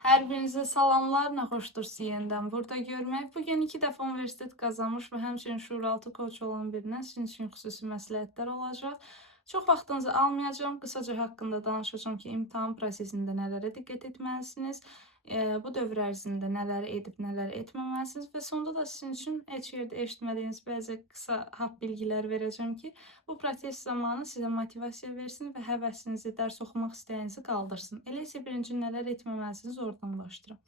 Hər birinizə salamlar, nə xoşdur yenidən burada görmək. Bu gün 2 dəfə universitet qazanmış və həmçinin şuuraltı koç olan birindən sizin üçün xüsusi məsləhətlər olacaq. Çox vaxtınızı almayacağam. Qısaca haqqında danışacağam ki, imtahan prosesində nələrə diqqət etməlisiniz, bu dövr ərzində nələri edib, nələri etməməlisiniz və sonda da sizin üçün heç yerdə eşitmədiyiniz bəzi qısa hap bilgilər verəcəm ki, bu proses zamanı sizə motivasiya versin və həvəsinizi, dərs oxumaq istəyinizi qaldırsın. Elə isə birinci nələr etməməlisiniz, oradan başlayıram.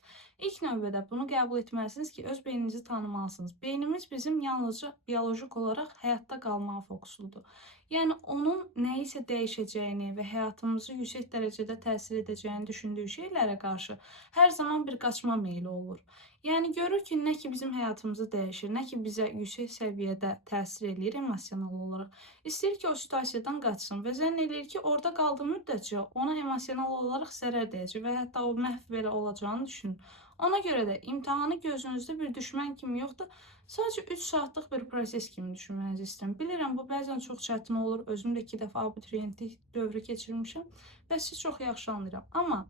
İlk növbədə bunu qəbul etməlisiniz ki, öz beyninizi tanımalısınız. Beynimiz bizim yalnızca biolojik olaraq həyatda qalmağa fokusludur. Yəni onun nəyisə dəyişəcəyini və həyatımızı yüksək dərəcədə təsir edəcəyini düşündüyü şeylərə qarşı hər zaman bir qaçma meyli olur. Yəni görür ki, nə ki bizim həyatımızı dəyişir, nə ki bizə yüksək səviyyədə təsir eləyir emosional olaraq. İstəyir ki, o situasiyadan qaçsın və zənn eləyir ki, orada qaldığı müddətcə ona emosional olaraq zərər dəyəcək və hətta o məhv belə olacağını düşünür. Ona görə də imtahanı gözünüzdə bir düşmən kimi yox da sadəcə 3 saatlıq bir proses kimi düşünmənizi istəyirəm. Bilirəm bu bəzən çox çətin olur. Özüm də 2 dəfə abituriyentlik dövrü keçirmişəm və sizi çox yaxşı anlayıram. Amma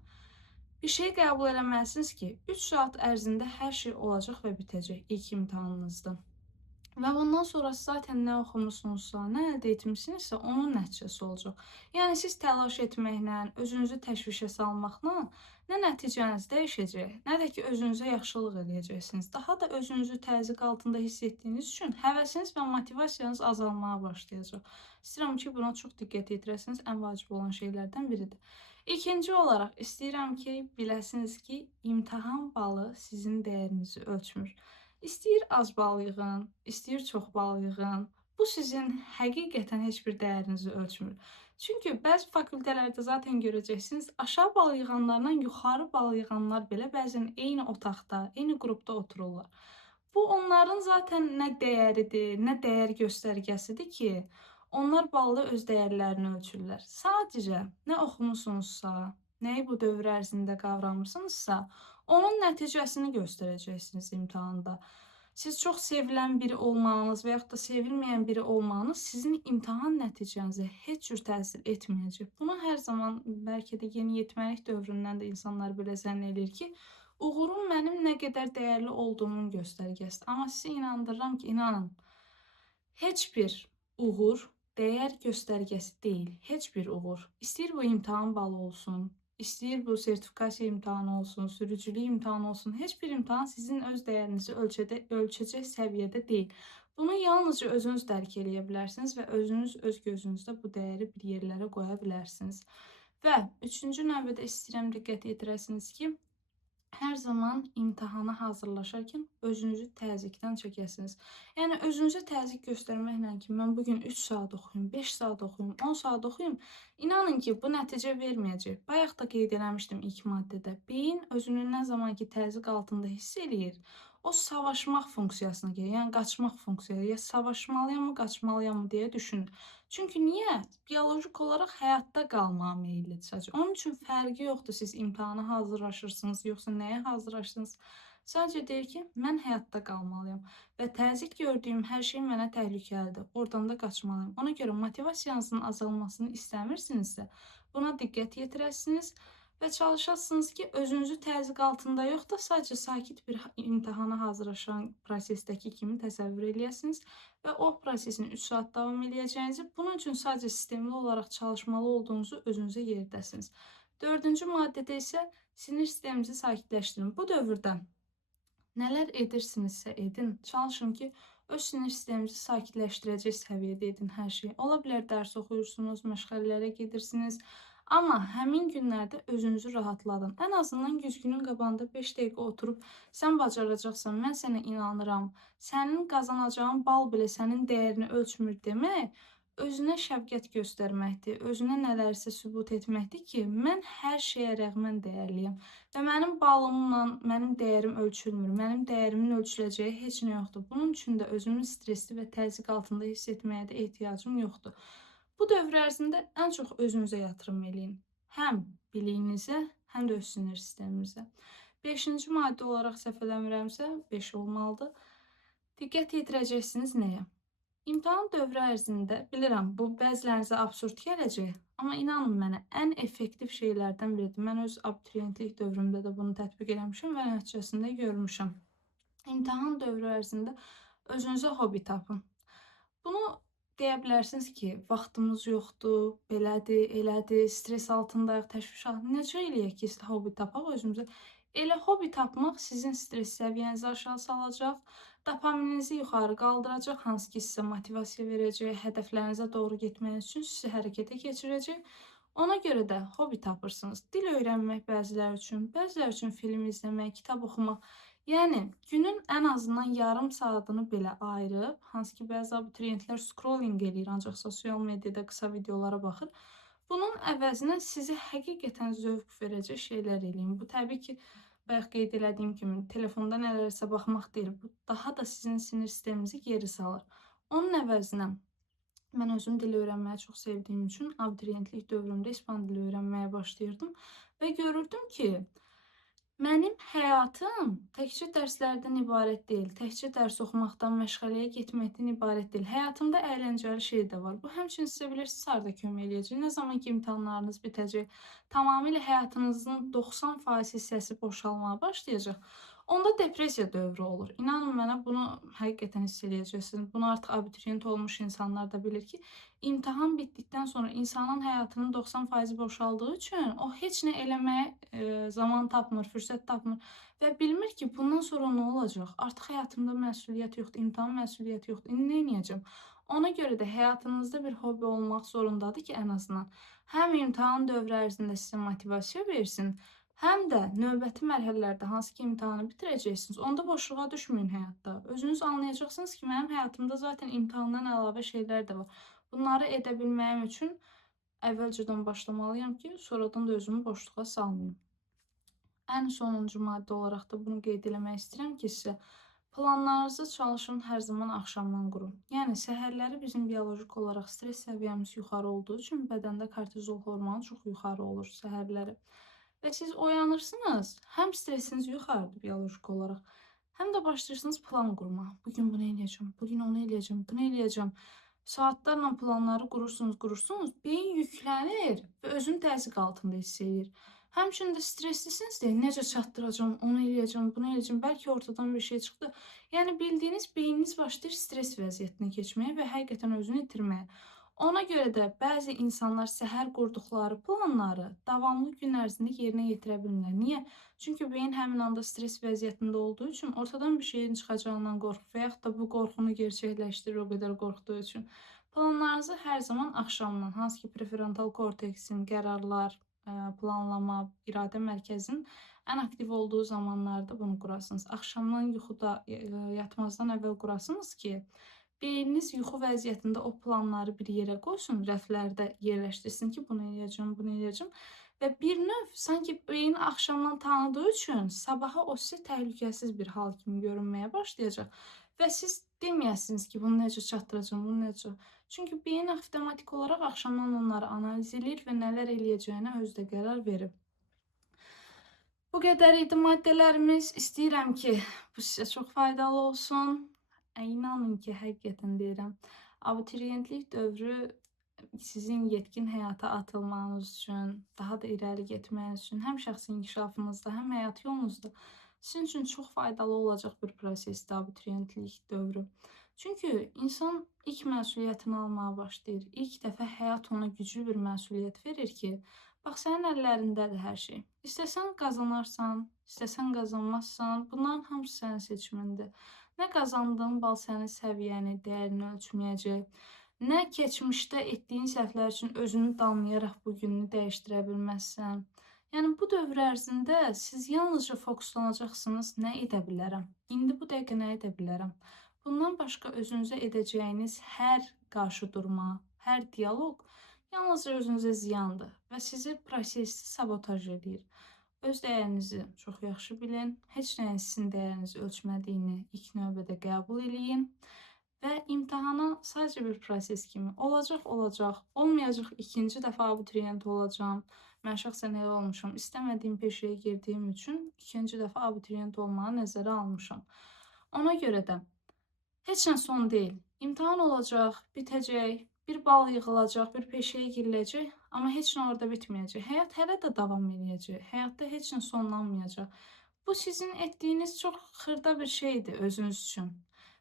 bir şey qəbul eləməlisiniz ki, 3 saat ərzində hər şey olacaq və bitəcək ilk imtahanınızda. Və bundan sonrası zaten nə oxumusunuzsa, nə əldə etmisinizsə, onun nəticəsi olacaq. Yəni siz təlaş etməklə, özünüzü təşvişə salmaqla nə nəticəniz dəyişəcək, nə də ki özünüzə yaxşılıq eləyəcəksiniz. Daha da özünüzü təzyiq altında hiss etdiyiniz üçün həvəsiniz və motivasiyanız azalmağa başlayacaq. İstəyirəm ki, buna çox diqqət yetirəsiniz, ən vacib olan şeylərdən biridir. İkinci olaraq istəyirəm ki, biləsiniz ki, imtahan balı sizin dəyərinizi ölçmür. İstəyir az bal yığın, istəyir çox bal yığın. Bu sizin həqiqətən heç bir dəyərinizi ölçmür. Çünki bəzi fakültələrdə zaten görəcəksiniz, aşağı bal yığanlarla yuxarı bal yığanlar belə bəzən eyni otaqda, eyni qrupda otururlar. Bu onların zaten nə dəyəridir, nə dəyər göstərgəsidir ki, onlar balda öz dəyərlərini ölçürlər. Sadəcə nə oxumusunuzsa, nəyi bu dövr ərzində qavramısınızsa, onun nəticəsini göstərəcəksiniz imtahanda. Siz çox sevilən biri olmağınız və yaxud da sevilməyən biri olmağınız sizin imtahan nəticənizə heç cür təsir etməyəcək. Buna hər zaman bəlkə də yeniyetməlik dövründən də insanlar belə zənn eləyir ki, uğurum mənim nə qədər dəyərli olduğumun göstərgəsidir. Amma sizi inandırıram ki, inanın, heç bir uğur dəyər göstərgəsi deyil. Heç bir uğur. İstəyir bu imtahan balı olsun, istəyir bu sertifikasiya imtahanı olsun, sürücülük imtahanı olsun. Heç bir imtahan sizin öz dəyərinizi ölçəcək səviyyədə deyil. Bunu yalnızca özünüz dərk eləyə bilərsiniz və özünüz öz gözünüzdə bu dəyəri bir yerlərə qoya bilərsiniz. Və üçüncü növbədə istəyirəm diqqət yetirəsiniz ki, hər zaman imtahana hazırlaşarkən özünüzü təzyiqdən çəkəsiniz. Yəni özünüzə təzyiq göstərməklə ki, mən bu gün 3 saat oxuyum, 5 saat oxuyum, 10 saat oxuyum, inanın ki, bu nəticə verməyəcək. Bayaq da qeyd eləmişdim ilk maddədə. Beyin özünü nə zaman ki təzyiq altında hiss eləyir, o savaşmaq funksiyasına gəlir. Yəni qaçmaq funksiyası. Ya savaşmalıyam, qaçmalıyam deyə düşünür. Çünki niyə? Biolojik olaraq həyatda qalmağa meyillidir sadəcə. Onun üçün fərqi yoxdur siz imtahana hazırlaşırsınız, yoxsa nəyə hazırlaşdınız. Sadəcə deyir ki, mən həyatda qalmalıyam və təzyiq gördüyüm hər şey mənə təhlükəlidir. Oradan da qaçmalıyam. Ona görə motivasiyanızın azalmasını istəmirsinizsə, buna diqqət yetirəsiniz və çalışasınız ki, özünüzü təzyiq altında yox da sadəcə sakit bir imtahana hazırlaşan prosesdəki kimi təsəvvür eləyəsiniz və o prosesin 3 saat davam eləyəcəyinizi, bunun üçün sadəcə sistemli olaraq çalışmalı olduğunuzu özünüzə yerdəsiniz. Dördüncü maddədə isə sinir sisteminizi sakitləşdirin. Bu dövrdə nələr edirsinizsə edin, çalışın ki, öz sinir sisteminizi sakitləşdirəcək səviyyədə edin hər şeyi. Ola bilər dərs oxuyursunuz, məşğələlərə gedirsiniz, amma həmin günlərdə özünüzü rahatladın. Ən azından güzgünün qabağında 5 dəqiqə oturub, sən bacaracaqsan, mən sənə inanıram, sənin qazanacağın bal belə sənin dəyərini ölçmür demək, özünə şəfqət göstərməkdir, özünə nələrsə sübut etməkdir ki, mən hər şeyə rəğmən dəyərliyəm və mənim balımla mənim dəyərim ölçülmür, mənim dəyərimin ölçüləcəyi heç nə yoxdur. Bunun üçün də özümü stresli və təzyiq altında hiss etməyə də ehtiyacım yoxdur. Bu dövr ərzində ən çox özünüzə yatırım eləyin. Həm biliyinizə, həm də öz sinir sisteminizə. 5-ci maddə olaraq səhv eləmirəmsə, 5 olmalıdır. Diqqət yetirəcəksiniz nəyə? İmtahan dövrü ərzində bilirəm, bu bəzilərinizə absurd gələcək, Amma inanın mənə, ən effektiv şeylərdən biridir. Mən öz abituriyentlik dövrümdə də bunu tətbiq eləmişəm və nəticəsində görmüşəm. İmtahan dövrü ərzində özünüzə hobbi tapın. Bunu deyə bilərsiniz ki, vaxtımız yoxdur, belədir, elədir, stres altındayıq, təşviş altında. Necə eləyək ki, hobbi tapaq özümüzə? Elə hobbi tapmaq sizin stres səviyyənizi aşağı salacaq, dopamininizi yuxarı qaldıracaq, hansı ki, sizə motivasiya verəcək, hədəflərinizə doğru getməniz üçün sizi hərəkətə keçirəcək. Ona görə də hobbi tapırsınız. Dil öyrənmək bəziləri üçün film izləmək, kitab oxumaq. Yəni, günün ən azından yarım saatını belə ayırıb, hansı ki, bəzi abituriyentlər scrolling eləyir, ancaq sosial mediada qısa videolara baxır. Bunun əvəzinə sizə həqiqətən zövq verəcək şeylər eləyin. Bu, təbii ki, bayaq qeyd elədiyim kimi, telefonda nələrsə baxmaq deyil. Bu, daha da sizin sinir sisteminizi geri salır. Onun əvəzinə, mən özüm dil öyrənməyi çox sevdiyim üçün abituriyentlik dövrümdə ispan dili öyrənməyə başlayırdım və görürdüm ki, mənim həyatım təkcə dərslərdən ibarət deyil, təkcə dərs oxumaqdan, məşğələyə getməkdən ibarət deyil. Həyatımda əyləncəli şey də var. Bu, həmçinin sizə bilirsiniz harda kömək eləyəcək? Nə zaman ki, imtahanlarınız bitəcək, tamamilə həyatınızın 90% hissəsi boşalmağa başlayacaq, onda depressiya dövrü olur. İnanın mənə, bunu həqiqətən hiss eləyəcəksiniz. Bunu artıq abituriyent olmuş insanlar da bilir ki, imtahan bitdikdən sonra insanın həyatının 90% boşaldığı üçün o heç nə eləməyə zaman tapmır, fürsət tapmır və bilmir ki, bundan sonra nə olacaq? Artıq həyatımda məsuliyyət yoxdur, imtahan məsuliyyəti yoxdur. İndi nə edəcəm? Ona görə də həyatınızda bir hobbi olmaq zorundadır ki, ən azından həm imtahan dövrü ərzində sizə motivasiya versin, həm də növbəti mərhələlərdə hansı ki, imtahanı bitirəcəksiniz, onda boşluğa düşməyin həyatda. Özünüz anlayacaqsınız ki, mənim həyatımda zaten imtahandan əlavə şeylər də var. Bunları edə bilməyim üçün əvvəlcədən başlamalıyam ki, sonradan da özümü boşluğa salmayım. Ən sonuncu maddə olaraq da bunu qeyd eləmək istəyirəm ki, sizə planlarınızı çalışın hər zaman axşamdan qurun. Yəni, səhərləri bizim biolojik olaraq stres səviyyəmiz yuxarı olduğu üçün bədəndə kortizol hormonu çox yuxarı olur səhərləri. Və siz oyanırsınız, həm stresiniz yuxarıdır biolojik olaraq, həm də başlayırsınız plan qurmağa. Bugün bunu eləyəcəm, bugün onu eləyəcəm, bunu eləyəcəm. Saatlarla planları qurursunuz, beyin yüklənir və özünü təzyiq altında hiss edir. Həmçinin də stresslisiniz deyə necə çatdıracam, onu eləyəcəm, bunu eləyəcəm, bəlkə ortadan bir şey çıxdı. Yəni, bildiyiniz beyniniz başlayır stres vəziyyətinə keçməyə və həqiqətən özünü itirməyə. Ona görə də bəzi insanlar səhər qurduqları planları davamlı gün ərzində yerinə yetirə bilmirlər. Niyə? Çünki beyin həmin anda stres vəziyyətində olduğu üçün ortadan bir şeyin çıxacağından qorxur və yaxud da bu qorxunu gerçəkləşdirir o qədər qorxduğu üçün. Planlarınızı hər zaman axşamdan, hansı ki, prefrontal korteksin, qərarlar, planlama, iradə mərkəzinin ən aktiv olduğu zamanlarda bunu qurasınız. Axşamdan yuxuda yatmazdan əvvəl qurasınız ki, beyniniz yuxu vəziyyətində o planları bir yerə qoysun, rəflərdə yerləşdirsin ki, bunu eləyəcəm, bunu eləyəcəm. Və bir növ sanki beyin axşamdan tanıdığı üçün sabaha o sizə təhlükəsiz bir hal kimi görünməyə başlayacaq və siz deməyəsiniz ki, bunu necə çatdıracam, bunu necə. Çünki beyin avtomatik olaraq axşamdan onları analiz edir və nələr eləyəcəyinə özü də qərar verib. Bu qədər idi maddələrimiz. İstəyirəm ki, bu sizə çox faydalı olsun. İnanın ki, həqiqətən deyirəm, abituriyentlik dövrü sizin yetkin həyata atılmanız üçün, daha da irəli getməyiniz üçün, həm şəxsi inkişafınızda, həm həyat yolunuzda sizin üçün çox faydalı olacaq bir prosesdir abituriyentlik dövrü. Çünki insan ilk məsuliyyətini almağa başlayır. İlk dəfə həyat ona güclü bir məsuliyyət verir ki, bax, sənin əllərindədir hər şey. İstəsən qazanarsan, istəsən qazanmazsan, bunların hamısı sənin seçimindir. Nə qazandığın bal sənin səviyyəni, dəyərini ölçməyəcək, nə keçmişdə etdiyin səhvlər üçün özünü danlayaraq bu gününü dəyişdirə bilməzsən. Yəni, bu dövr ərzində siz yalnızca fokuslanacaqsınız, nə edə bilərəm? İndi bu dəqiqə nə edə bilərəm? Bundan başqa özünüzə edəcəyiniz hər qarşıdurma, hər dialoq yalnızca özünüzə ziyandır və sizi prosesi sabotaj edir. Öz dəyərinizi çox yaxşı bilin, heç nəyin sizin dəyərinizi ölçmədiyini ilk növbədə qəbul eləyin və imtahana sadəcə bir proses kimi olacaq, olmayacaq, ikinci dəfə abituriyent olacam. Mən şəxsən elə olmuşam, istəmədiyim peşəyə girdiyim üçün ikinci dəfə abituriyent olmağı nəzərə almışam. Ona görə də heç nə son deyil. İmtahan olacaq, bitəcək, Bir bal yığılacaq, bir peşəyə giriləcək, amma heç nə orada bitməyəcək. Həyat hələ də davam eləyəcək. Həyatda heç nə sonlanmayacaq. Bu sizin etdiyiniz çox xırda bir şeydir özünüz üçün.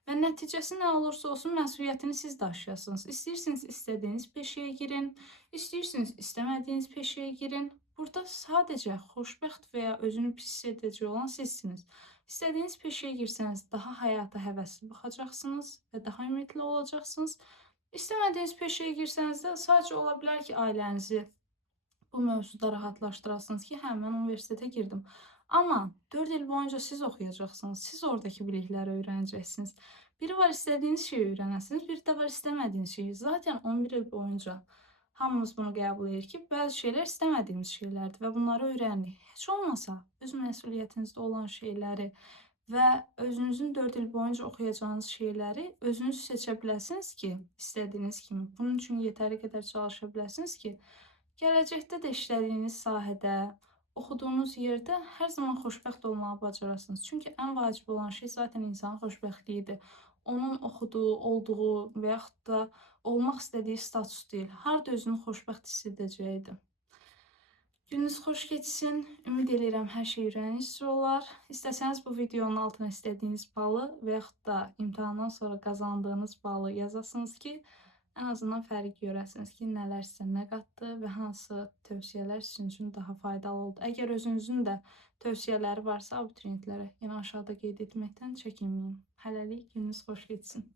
Və nəticəsi nə olursa olsun məsuliyyətini siz daşıyasınız. İstəyirsiniz istədiyiniz peşəyə girin, istəyirsiniz istəmədiyiniz peşəyə girin. Burada sadəcə xoşbəxt və ya özünü pis hiss edəcək olan sizsiniz. İstədiyiniz peşəyə girsəniz daha həyata həvəsli baxacaqsınız və daha ümidli olacaqsınız. İstəmədiyiniz peşəyə girsəniz də sadəcə ola bilər ki, ailənizi bu mövzuda rahatlaşdırasınız ki, hə, mən universitetə girdim. Amma 4 il boyunca siz oxuyacaqsınız, siz oradakı bilikləri öyrənəcəksiniz. Biri var istədiyiniz şeyi öyrənəsiniz, biri də var istəmədiyiniz şeyi. Zaten 11 il boyunca hamımız bunu qəbul edirik ki, bəzi şeylər istəmədiyimiz şeylərdir və bunları öyrənirik. Heç olmasa öz məsuliyyətinizdə olan şeyləri və özünüzün 4 il boyunca oxuyacağınız şeyləri özünüz seçə biləsiniz ki, istədiyiniz kimi. Bunun üçün yetəri qədər çalışa biləsiniz ki, gələcəkdə də işlədiyiniz sahədə, oxuduğunuz yerdə hər zaman xoşbəxt olmağı bacarasınız. Çünki ən vacib olan şey zaten insanın xoşbəxtliyidir. Onun oxuduğu, olduğu və yaxud da olmaq istədiyi status deyil. Harda özünü xoşbəxt hiss edəcəyidir. Gününüz xoş keçsin. Ümid eləyirəm hər şey ürəyinizcə olar. İstəsəniz bu videonun altına istədiyiniz balı və yaxud da imtahandan sonra qazandığınız balı yazasınız ki, ən azından fərq görəsiniz ki, nələr sizə nə qatdı və hansı tövsiyələr sizin üçün daha faydalı oldu. Əgər özünüzün də tövsiyələri varsa abituriyentlərə, yəni aşağıda qeyd etməkdən çəkinməyin. Hələlik gününüz xoş keçsin.